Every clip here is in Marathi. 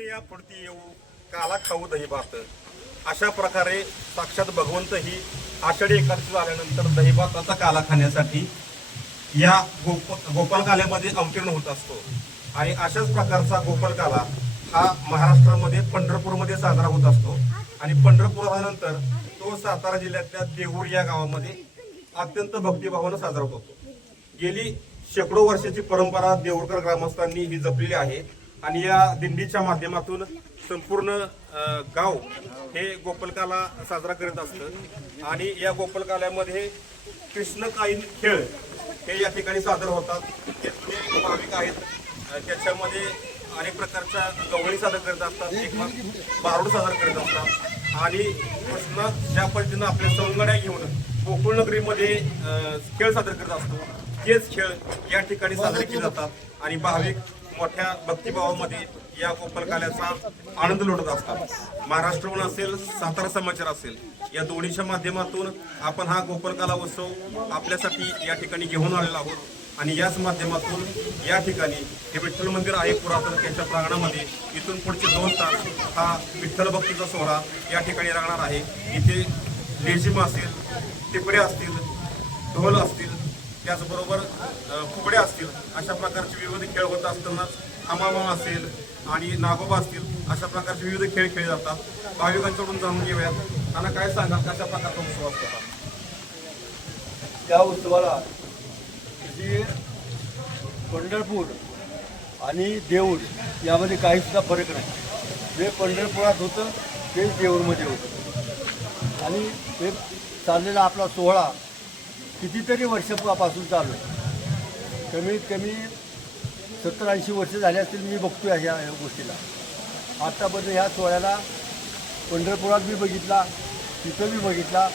या पुढती येऊ काला खाऊ दही भात अशा प्रकारे साक्षात भगवंत ही आषाढी एकादशी झाल्यानंतर दहीभाताचा काला खाण्यासाठी या गोपाल काल्यामध्ये अवतीर्ण होत असतो आणि अशाच प्रकारचा गोपाल काला हा महाराष्ट्रामध्ये पंढरपूरमध्ये साजरा होत असतो आणि पंढरपुरानंतर तो सातारा जिल्ह्यातल्या देऊर या गावामध्ये अत्यंत भक्तिभावानं साजरा होतो. गेली शेकडो वर्षाची परंपरा देऊरकर ग्रामस्थांनी ही जपलेली आहे आणि या दिंडीच्या माध्यमातून संपूर्ण गाव हे गोपालकाला साजरा करत असतं आणि या गोपालकाल्यामध्ये कृष्णकालीन खेळ हे या ठिकाणी सादर होतात. हे जुने भाविक आहेत त्याच्यामध्ये अनेक प्रकारच्या गवळी सादर करत असतात, एक बारूड सादर करत असतात आणि कृष्ण ज्या पद्धतीनं आपल्या सवंगड्या घेऊन गोकुळनगरीमध्ये खेळ सादर करत असतो तेच खेळ या ठिकाणी साजरे केले जातात आणि भाविक मोठ्या भक्तिभावामध्ये या गोपालकाल्याचा आनंद लुटत असतात. महाराष्ट्रहून असेल सातारा समाचार असेल या दोन्हीच्या माध्यमातून आपण हा गोपालकाला उत्सव आपल्यासाठी या ठिकाणी घेऊन आलेला आहोत आणि याच माध्यमातून या ठिकाणी हे विठ्ठल मंदिर आहे पुरातन त्याच्या प्रांगणामध्ये इथून पुढचे 2 तास हा विठ्ठल भक्तीचा सोहळा या ठिकाणी राहणार आहे. इथे लेझिम असेल, टिपरे असतील, ढोल असतील, त्याचबरोबर फुगडे असतील अशा प्रकारचे विविध खेळ होत असतानाच हमामा असेल आणि नागोबा असतील अशा प्रकारचे विविध खेळ खेळले जातात. भाविकांकडून जाणून घेऊयात. त्यांना काय सांगाल कशा प्रकारचा उत्सव असतो? त्या उत्सवाला जी पंढरपूर आणि देऊळ यामध्ये काहीसुद्धा फरक नाही. जे पंढरपुरात होतं तेच देऊळमध्ये होतं आणि हे चाललेला आपला सोहळा कितीतरी वर्षापासून चालू आहे. कमीत कमी 70-80 वर्ष झाली असतील मी बघतोय ह्या गोष्टीला. आत्तापर्यंत ह्या सोहळ्याला पंढरपुरात मी बघितला, तिथं मी बघितला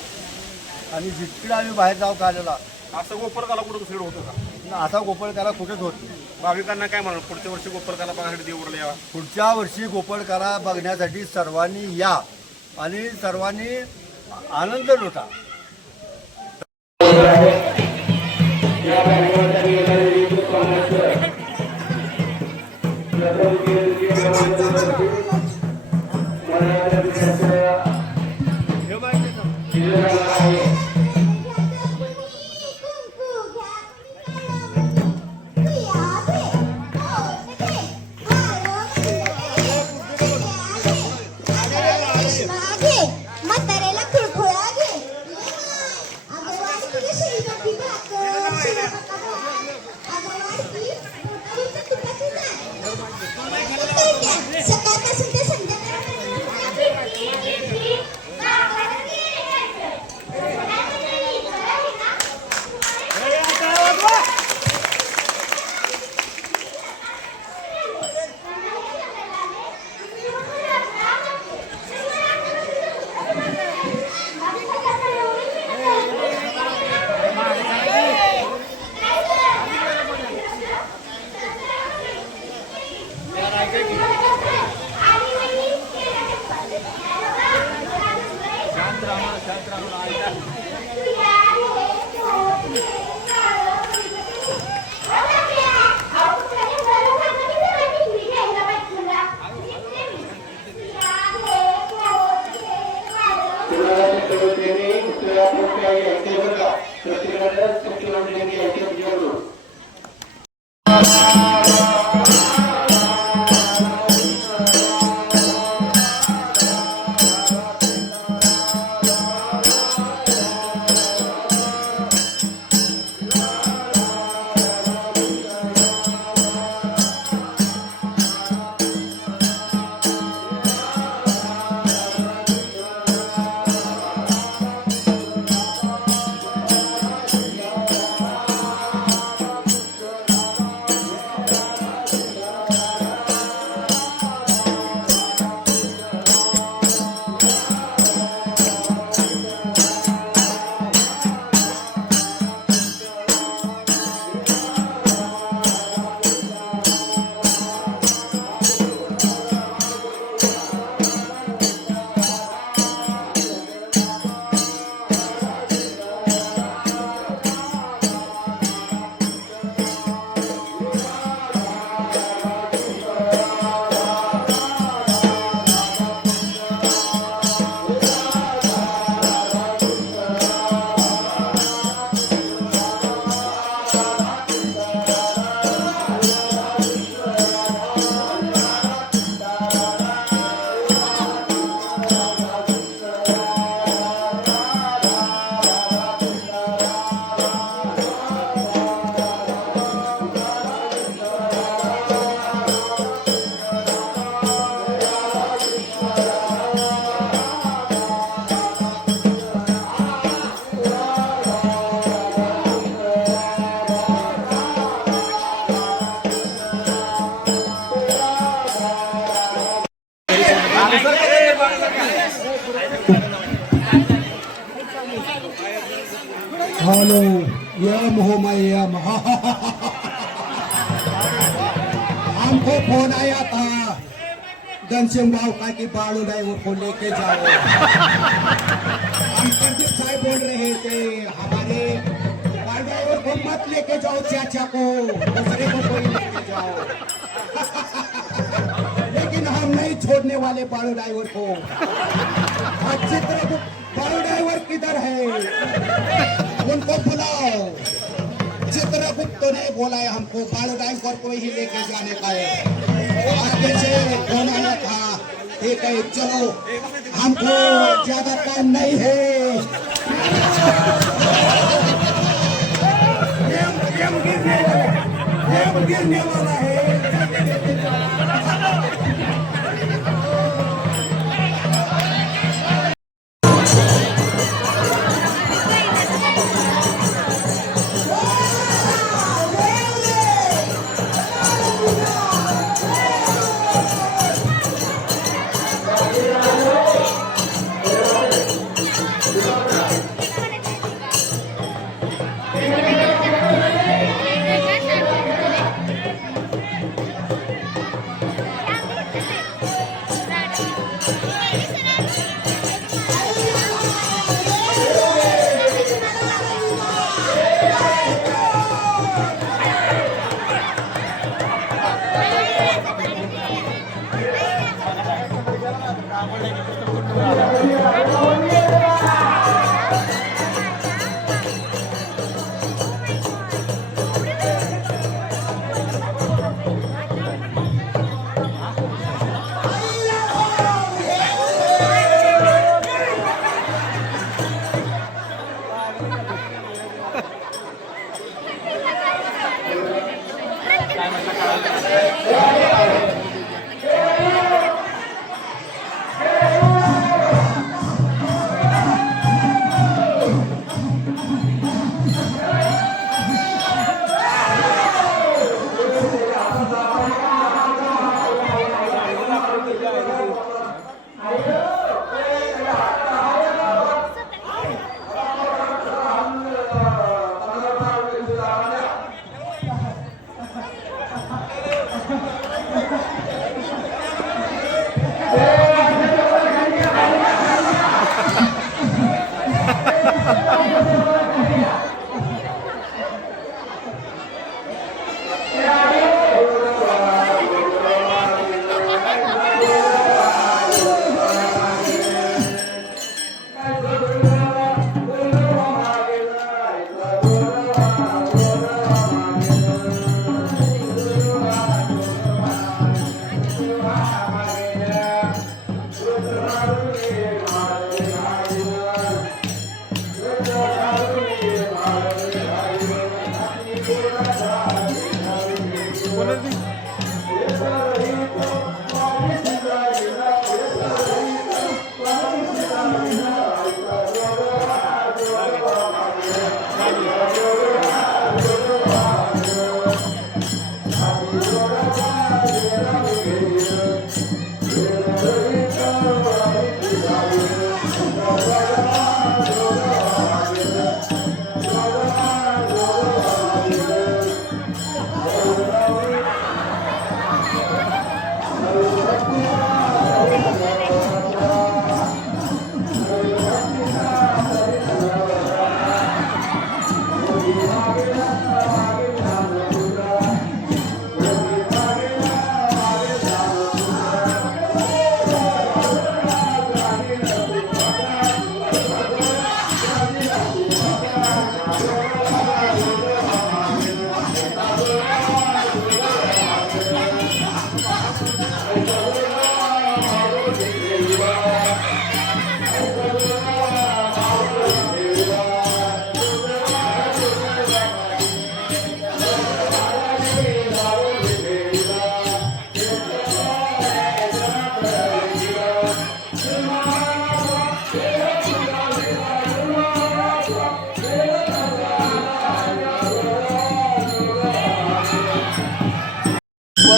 आणि जितकडे आम्ही बाहेर जाऊ काढलेला. असं गोपालकाला कुठं दुसरीकडे होतं का? असा गोपाळकाला कुठंच होत नाही. भाविकांना काय म्हणाल पुढच्या वर्षी गोपालकाला बघायला देऊरला यावा? पुढच्या वर्षी गोपाळकाला बघण्यासाठी सर्वांनी या आणि सर्वांनी आनंद लुटा. भावानो यम हो मैं यम हमको फोन आया था घनश्याम भाव का कि बालू ड्राइवर को लेके जाओ हम प्रदीप साहब बोल रहे थे हमारे बालू ड्राइवर को मत लेके जाओ चाचा को दूसरे को कोई लेके जाओ लेकिन हम नहीं छोड़ने वाले बालू ड्राइवर को चित्रगुप्त बालू ड्राइवर किधर है उनको बुलाओ चित्रगुप्त ने बोला है हमको बालू ड्राइवर को ही लेके जाने का है आगे से फोन आया था ठीक है चलो हमको ज्यादा टाइम नहीं है गिरने वाला है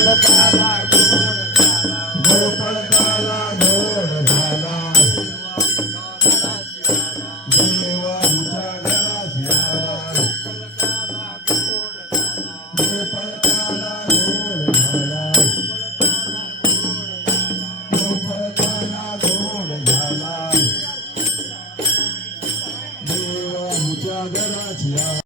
देवांच्या घरात सागराची